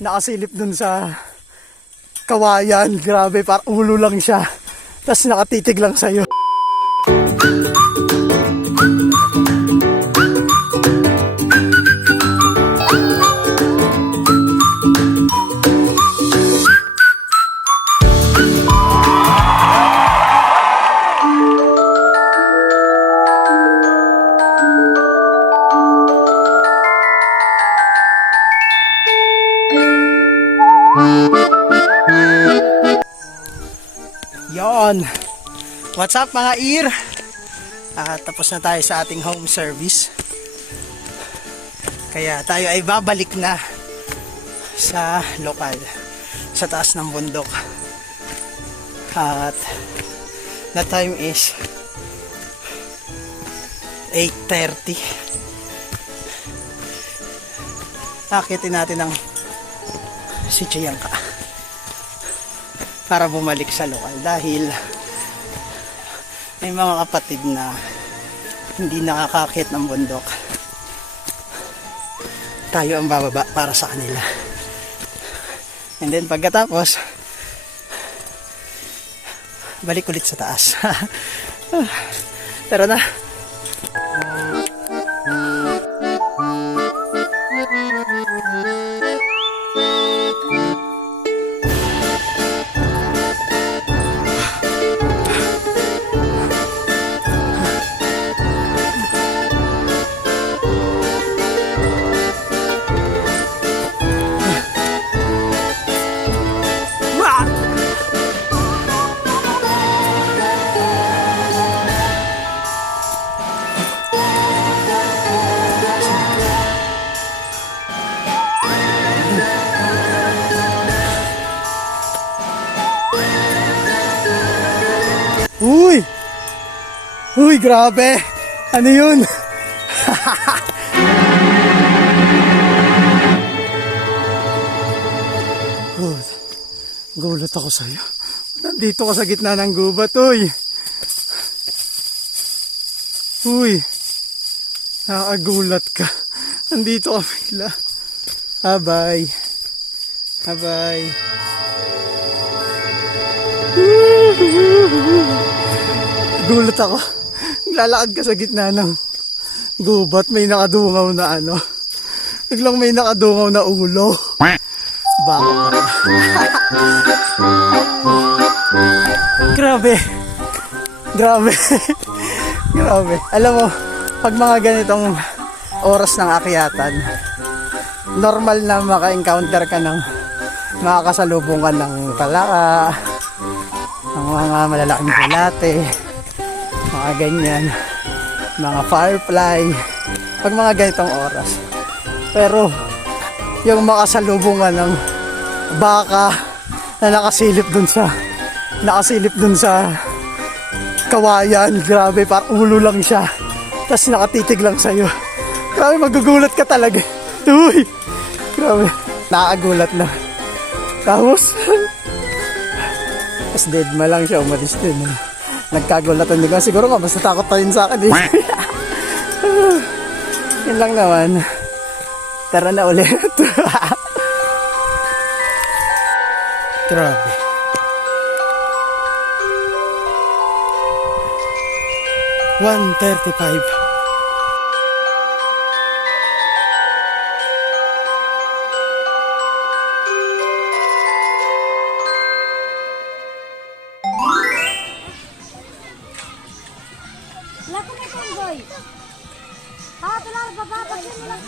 nakasilip dun sa kawayan. Grabe, parang ulo lang siya. Tapos nakatitig lang sa'yo. Yon. What's up mga ear? Tapos na tayo sa ating home service. Kaya tayo ay babalik na sa lokal, sa taas ng bundok. At the time is 8:30. Akitin natin ang si Chiyanka para bumalik sa lokal dahil may mga kapatid na hindi nakakakit ng bundok. Tayo ang bababa para sa kanila. And then pagkatapos balik ulit sa taas. Tara na. Uy! Uy, grabe! Ano yun? Gulat ako sa'yo. Nandito ka sa gitna ng gubat, uy! Uy! Nakakagulat ka. Nandito ka pala. Abay. Abay. Gulat ako. Lalakad ka sa gitna ng gubat. May nakadungaw na ano. Biglang may nakadungaw na ulo. Baka pa. Grabe. Grabe. Grabe. Alam mo, pag mga ganitong oras ng akyatan, normal na maka-encounter ka ng makakasalubungan ng palaka, ng mga malalaking bulate, mga ganyan, mga firefly, pag mga ganitong oras. Pero yung makasalubungan ng baka na nakasilip dun sa kawayan, grabe, parang ulo lang siya. Tapos nakatitig lang sa'yo. Grabe, magugulat ka talaga. Uy! Grabe, nakakagulat na. Tapos deadma lang siya, umalis din. Nagkagulatan din ka. Siguro nga, basta takot pa rin sa akin. Yun lang naman. Tara na ulit. Grabe. $1:35. Laku na konvoy. Telah bapak sini lang.